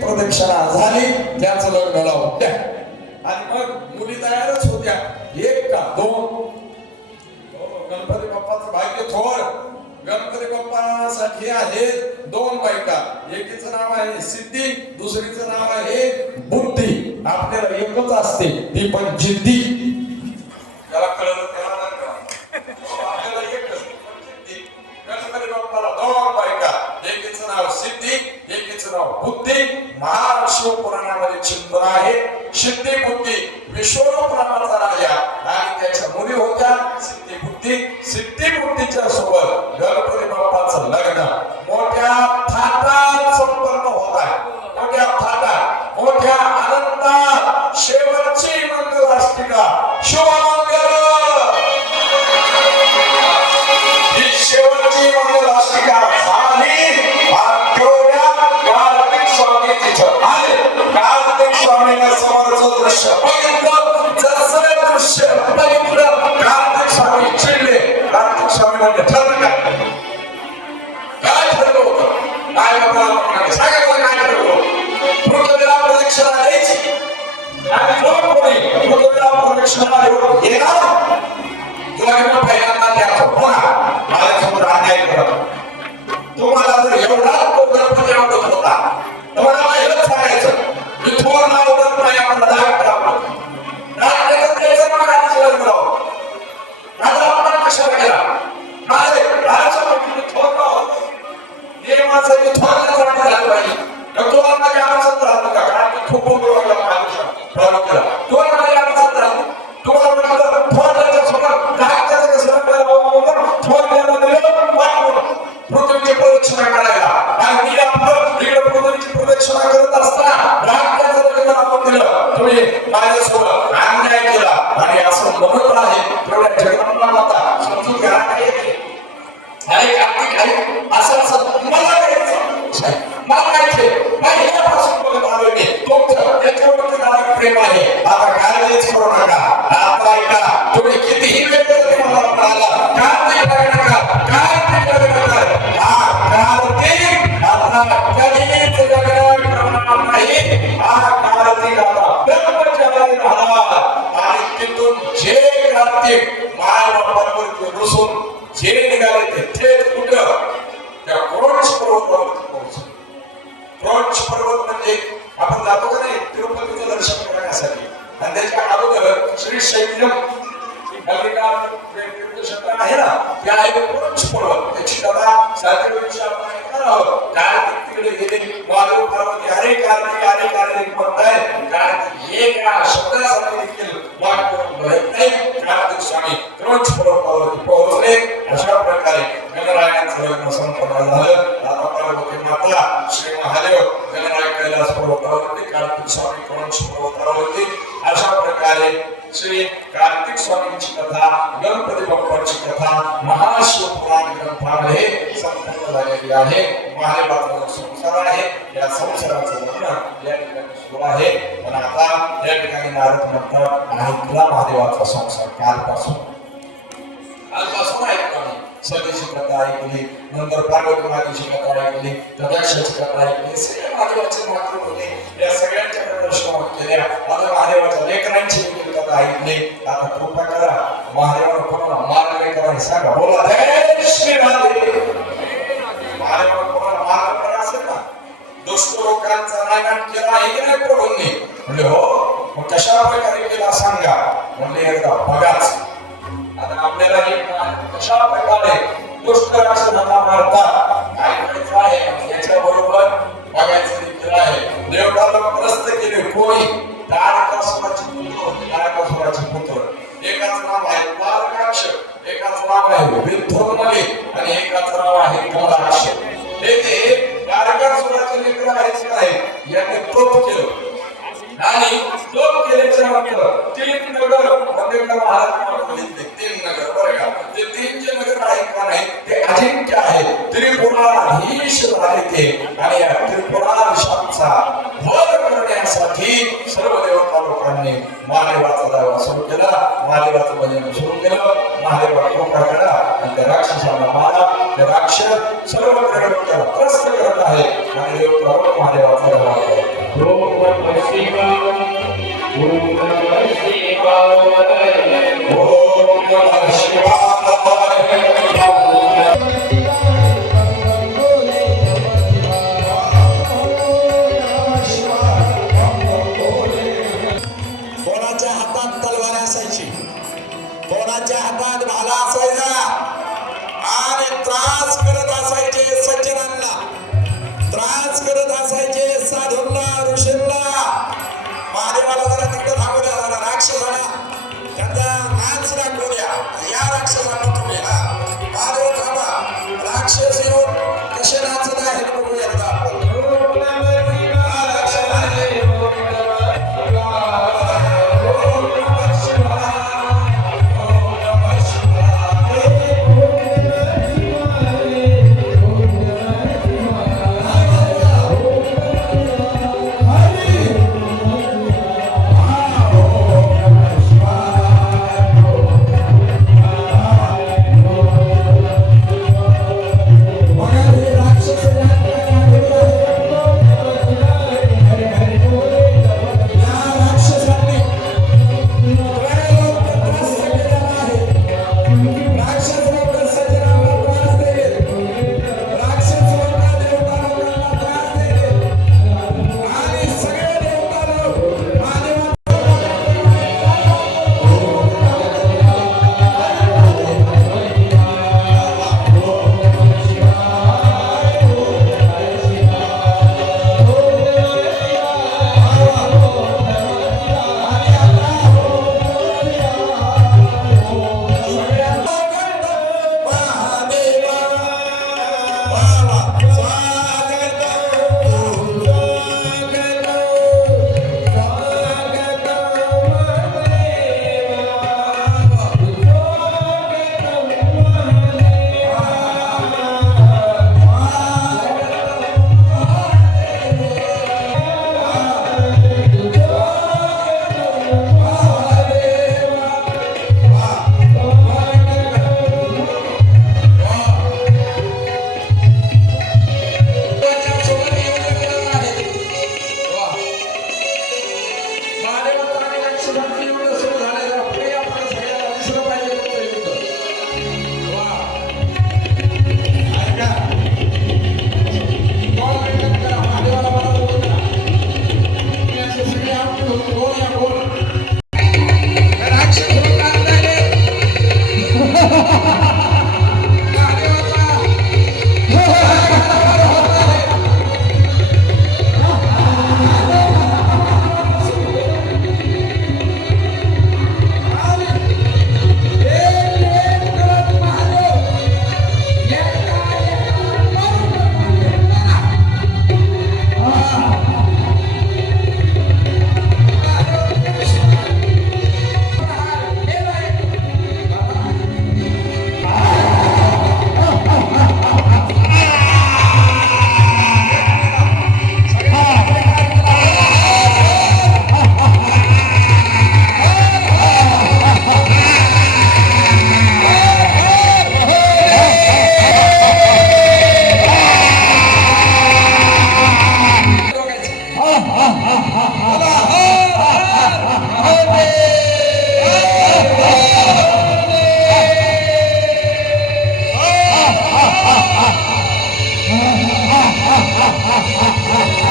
प्रदक्षिणा झाली त्याचं लग्न लावून द्या. आणि मग मुली तयारच होत्या. एक का दोन. हो, गणपती बाप्पाचं भाग्य थोर. गणपती बाप्पासाठी आहेत दोन बायका. एकीच नाव आहे सिद्धी दुसरीच नाव आहे बुद्धी. आपल्याला एकच असते ती पण जिद्दी. आहे. सिद्धी बुद्धी. विश्वरूप नावाचा राजा. आणि त्याच्या मुली होत्या सिद्धी बुद्धी. सिद्धी बुद्धीच्या सोबत गणपती बाप्पाचं लग्न. ठरलं काय काय ठरलं होतं. काय बाबा काय ठरलं प्रदक्षिणा द्यायची आणि जो कोणी प्रदक्षिणा देऊन येणार तुला पहिल्यांदा त्या पुन्हा माझ्यासमोर अन्याय करत तुम्हाला जर एवढा तो गणपती आवडत होता तर मला पहिलंच सांगायचं मी तुम्हाला नाव आवडत नाही आम्हाला आवडत पाहिजे माझ्या राहतो का कारण मी खूप बोललो प्रयोग केला. तुला माझ्या राहतो तुम्हाला म्हटलं कसं दिलं पृथ्वीची प्रदक्षिणा करायला. आणि पृथ्वीची प्रदक्षिणा करत असताना धाकट्याचं आपण दिलं. तुम्ही माझ्यासोबत आता करू नका आता ऐका तुम्ही कितीही वेळ जरी मला म्हणाला कार्तिक लग्न कर कार्तिक लग्न कर हा काल ते आता कधीच जगण्यात करणार नाही हा काल ते आता ब्रह्मचारी राहणार आणि तिथून जे कार्तिक माय बापांवरती बसून जे निघाले ते थेट कुठं त्या क्रोच पर्वतावरती पोहोचले क्रोच पर्वत म्हणजे आपण जातो का नाही तिरुपतीचं दर्शन करण्यासाठी आणि त्याच्या अगोदर आहे ना? त्या त्याची कथा आपण ऐकणार आहोत. कार्तिक तिकडे गेले वादळ कार्तिक कार्तिक म्हणताय कार्तिक हे का शब्दासाठी देखील वाट करून बघत नाही. कार्तिक स्वामी क्रोच पर्वतावरती पोहोचले. अशा प्रकारे गणरायाचं लग्न संपन्न झालं. आता पार्वती माता श्री महादेव गणराय कैलास पर्वतावरती कार्तिक स्वामी क्रंश पर्वतावरती अशा प्रकारे श्री कार्तिक स्वामींची कथा गणपती बाप्पाची कथा महाशिवपुराण ग्रंथामध्ये संपन्न झालेली आहे. महादेवाचा संसार आहे. या संसाराचं लग्न या ठिकाणी सुरू आहे. पण आता या ठिकाणी नारद म्हणतात ऐकला महादेवाचा संसार कालपासून. कालपासून ऐकतो सगळीची कथा ऐकली नंतर पार्वती मातेची कथा ऐकली दक्षाची कथा ऐकली सगळे महादेवाचे मात्र होते. या सगळ्यांच्या दर्शन केल्या आता महादेवाच्या लेकरांची देखील कथा आता कृपा करा महादेवानं कोणाला मार्ग नाही करा हे सांगा. बोला जय श्री महादेव. महादेवानं कोणाला मार्ग करा असेल ना? दुष्ट लोकांचा नायनाट केला आहे की नाही प्रभूंनी म्हणजे हो मग कशा प्रकारे केला सांगा? म्हणजे एकदा बघाच. आता आपल्याला हे कशा प्रकारे दुष्ट राक्षसांना मारतात काय करायचं आहे याच्या बरोबर बघायचं देखील आहे. देवताला प्रस्त केले कोणी? पुत्र पुत्र नाव आहे तारकाक्ष नाव आहे आणि नाव आहे हे ते तारकासुराचे लेकर आहेत. यांनी तोप केलं आणि तोप केल्याच्यानंतर तीन नगर म्हणजे महाराज तीन नगर बरं का ते तीन जे नगर आहेत का नाही ते अजिंक्य आहेत त्रिपुराधीश झाले ते आणि या त्रिपुरा राक्षस सर्व त्रस्त करत आहे. आणि देवता लोक महादेवाचा दावा करत. ओम नमः शिवाय ओम नमः शिवाय. ओम नमः शिवाय. साधूंना ऋषींना महादेवाला जरा तिकडे थांबू द्या जरा राक्षसाला. ハハハハ!